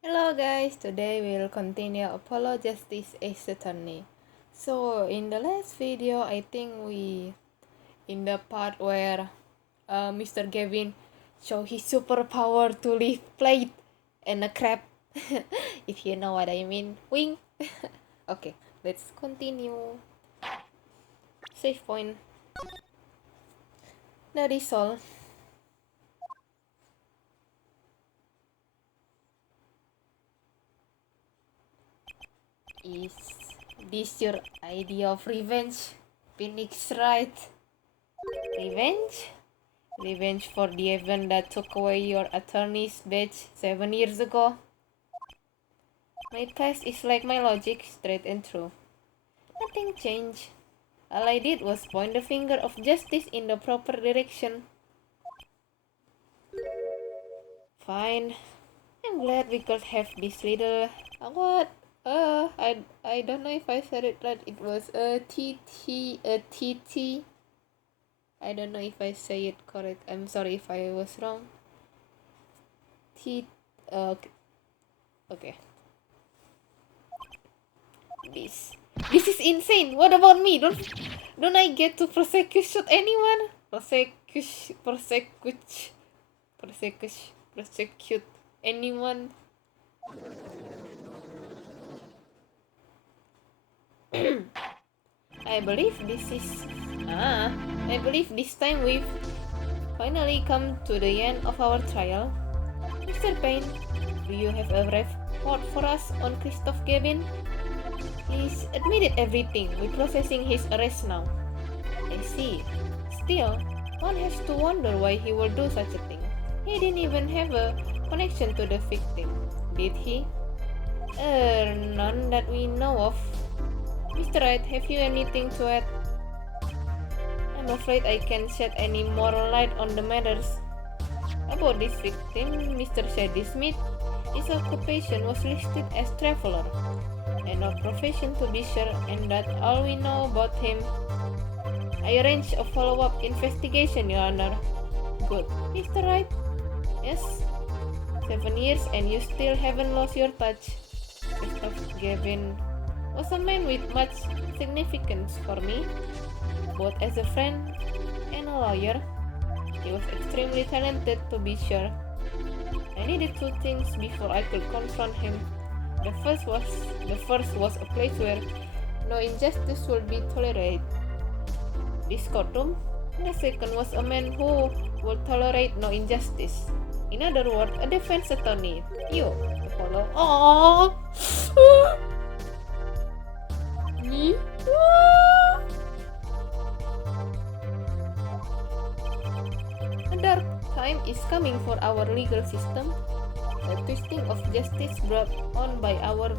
Hello guys, today we'll continue Apollo Justice Ace Attorney. So in the last video, I think we in the part where Mr. Gavin show his superpower to lift plate and a crab. If you know what I mean, wing. Okay, let's continue. Save point. That is all. Is this your idea of revenge, Phoenix Wright? Revenge? Revenge for the event that took away your attorney's badge 7 years ago? My past is like my logic, straight and true. Nothing changed. All I did was point the finger of justice in the proper direction. Fine. I'm glad we could have this little... what? I don't know if I said it right. It was a TT. I don't know if I say it correct. I'm sorry if I was wrong. Okay. This is insane. What about me? Don't I get to prosecute anyone? Prosecute anyone? I believe this time we've finally come to the end of our trial. Mr. Payne, do you have a report for us on Christoph Gavin? He's admitted everything. We're processing his arrest now. I see. Still, one has to wonder why he would do such a thing. He didn't even have a connection to the victim, did he? None that we know of. Mr. Wright, have you anything to add? I'm afraid I can't shed any more light on the matters. About this victim, Mr. Sadie Smith, his occupation was listed as traveler, and not profession to be sure, and that's all we know about him. I arranged a follow-up investigation, Your Honor. Good. Mr. Wright? Yes? 7 years and you still haven't lost your touch. Christoph Gavin was a man with much significance for me, both as a friend and a lawyer. He was extremely talented, to be sure. I needed two things before I could confront him. The first was a place where no injustice would be tolerated, this courtroom. And the second was a man who would tolerate no injustice. In other words, a defense attorney. You, Apollo. Aww. Me? A dark time is coming for our legal system. The twisting of justice brought on by our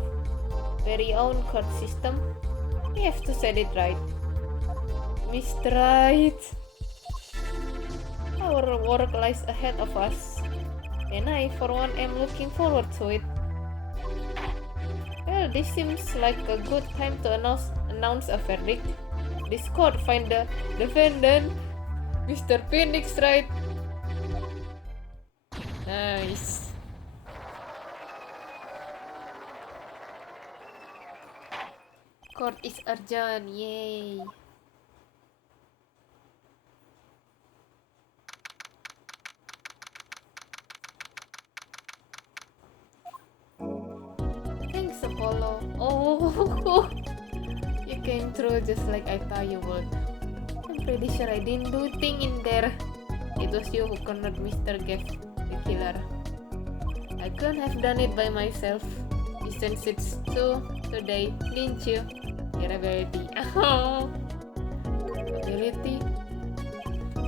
very own court system. We have to set it right. Mr. Wright. Our work lies ahead of us, and I, for one, am looking forward to it. Well, this seems like a good time to announce a verdict. This court find the defendant, Mr. Phoenix Wright. Nice. Court is adjourned. Yay. Thanks, Apollo. Oh, you came through just like I thought you would. I'm pretty sure I didn't do a thing in there. It was you who cornered Mr. Gav, the killer. I couldn't have done it by myself. You sensed it too today, didn't you? Your ability. Oh, ability?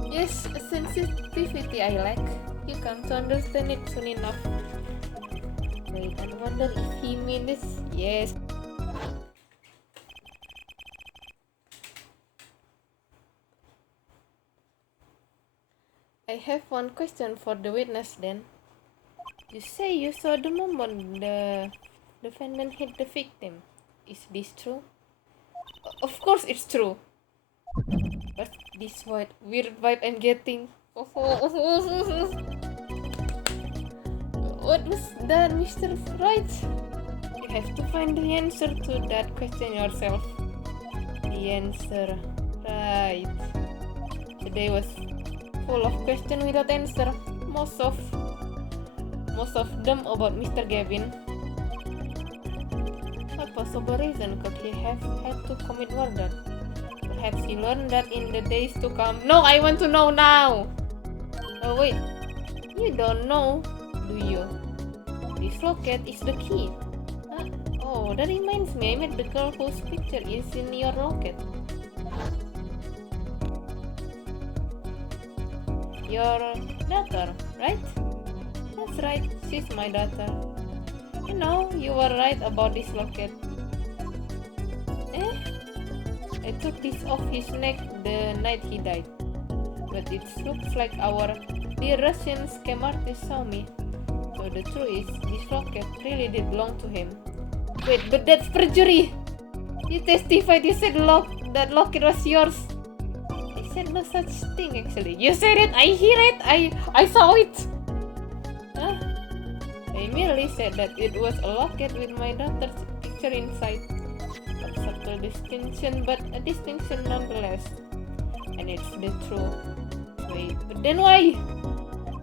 Yes, a sensitivity I lack. You come to understand it soon enough. Wait, I wonder if he means this. Yes. I have one question for the witness then. You say you saw the moment the defendant hit the victim. Is this true? Of course it's true. But this weird vibe I'm getting. What was that, Mr. Wright? You have to find the answer to that question yourself. The answer. Right. The day was full of questions without answer. Most of them about Mr. Gavin. What possible reason could he have had to commit murder? Perhaps he learned that in the days to come. No, I want to know now! Oh wait, you don't know, do you? This locket is the key. Huh? Oh, that reminds me, I met the girl whose picture is in your locket. Your daughter, right? That's right, she's my daughter. You know, you were right about this locket. I took this off his neck the night he died. But it looks like our dear Russian scam artist saw me. So the truth is, this locket really did belong to him. Wait, but that's perjury! You testified you said that locket was yours. I said no such thing actually. You said it, I hear it, I saw it! Huh? I merely said that it was a locket with my daughter's picture inside. A subtle distinction, but a distinction nonetheless. And it's the truth. Wait, but then why?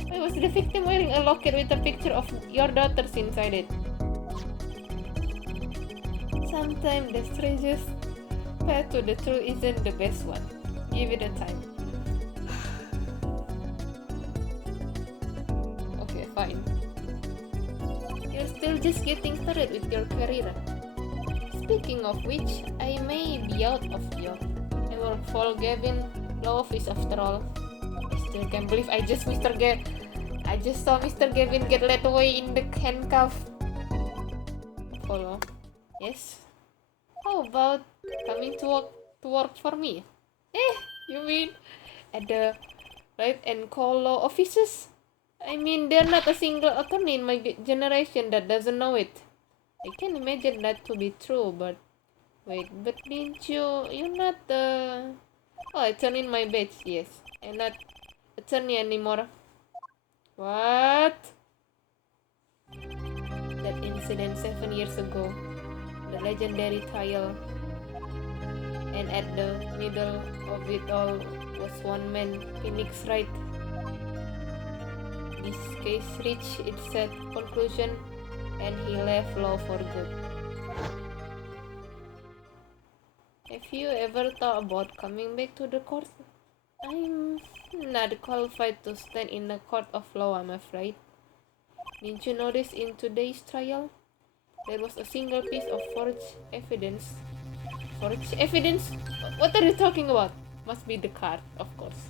Why was the victim wearing a locket with a picture of your daughters inside it? Sometimes the strangest path to the truth isn't the best one. Give it a time. Okay, fine. You're still just getting started with your career. Speaking of which, I may be out of job. I work for Gavin Law Office after all. I still can't believe I just saw Mr. Gavin get led away in the handcuff. Follow. Yes. How about coming to work for me? You mean at the Wright and Co law offices? I mean, there's not a single attorney in my generation that doesn't know it. I can imagine that to be true, but wait, but didn't you're not the... Oh, I turned in my badge, yes. I'm not attorney anymore. What? That incident 7 years ago, the legendary trial, and at the middle of it all was one man, Phoenix Wright. This case reached its sad conclusion, and he left law for good. Have you ever thought about coming back to the court? I'm not qualified to stand in a court of law, I'm afraid. Didn't you notice in today's trial? There was a single piece of forged evidence. Forged evidence? What are you talking about? Must be the card, of course.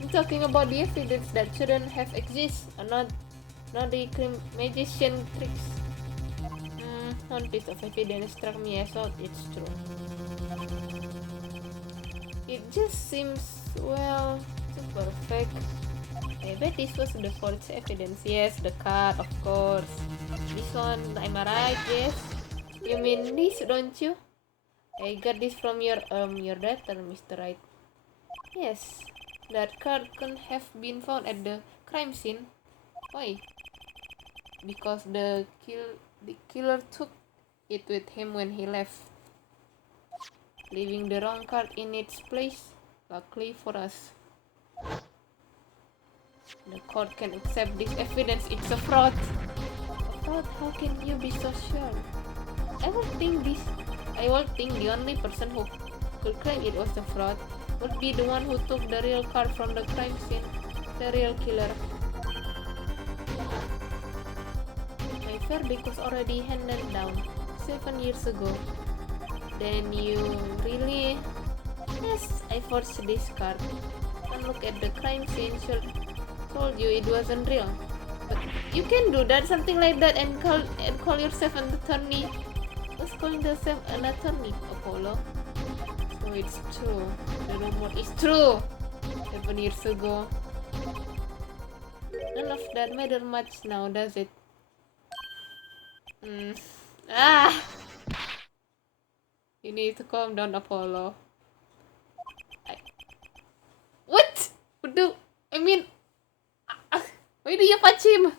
I'm talking about the evidence that shouldn't have existed, not the magician tricks. One piece of evidence struck me as odd, it's true. It just seems, well, too perfect. I bet this was the forged evidence. Yes, the card, of course. This one, am I right? Yes. You mean this, don't you? I got this from your daughter, Mr. Wright. Yes, that card couldn't have been found at the crime scene. Why? Because the killer took it with him when he left, leaving the wrong card in its place. Luckily for us. The court can accept this evidence. It's a fraud. A fraud? How can you be so sure? I would think the only person who could claim it was a fraud would be the one who took the real card from the crime scene, the real killer. My verdict was already handed down 7 years ago. Then you really... Yes, I forged this card. One look at the crime scene told you it wasn't real. But you can do that, something like that, and call yourself an attorney. Who's calling yourself an attorney, Apollo? So it's true. The rumor is true. 7 years ago. None of that matters much now, does it? You need to calm down, Apollo. What? Why do you punch him?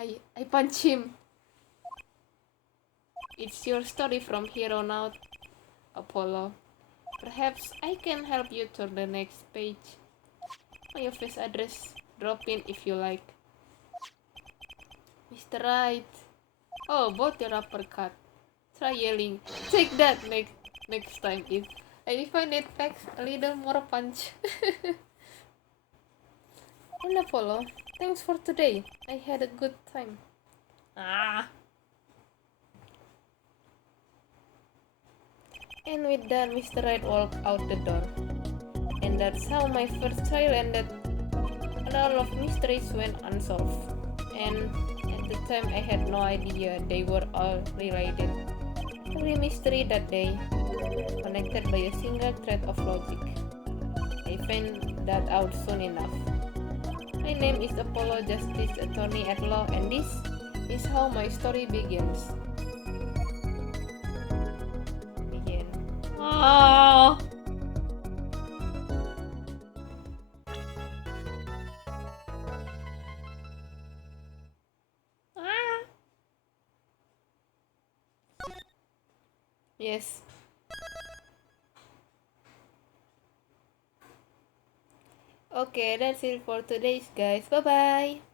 I punch him. It's your story from here on out, Apollo. Perhaps I can help you turn the next page. My office address. Drop in if you like. Mr. Wright. Oh, both your uppercut. Try yelling. Take that next time if I find it packs a little more punch. And Apollo, thanks for today. I had a good time. Ah. And with that, Mr. Wright walked out the door. And that's how my first trial ended. And all of mysteries went unsolved. And at the time, I had no idea they were all related. Every mystery that day, connected by a single thread of logic. I found that out soon enough. My name is Apollo, Justice Attorney at Law, and this is how my story begins. Begin. Oh. Ah. Yes. Okay, that's it for today's guys. Bye bye.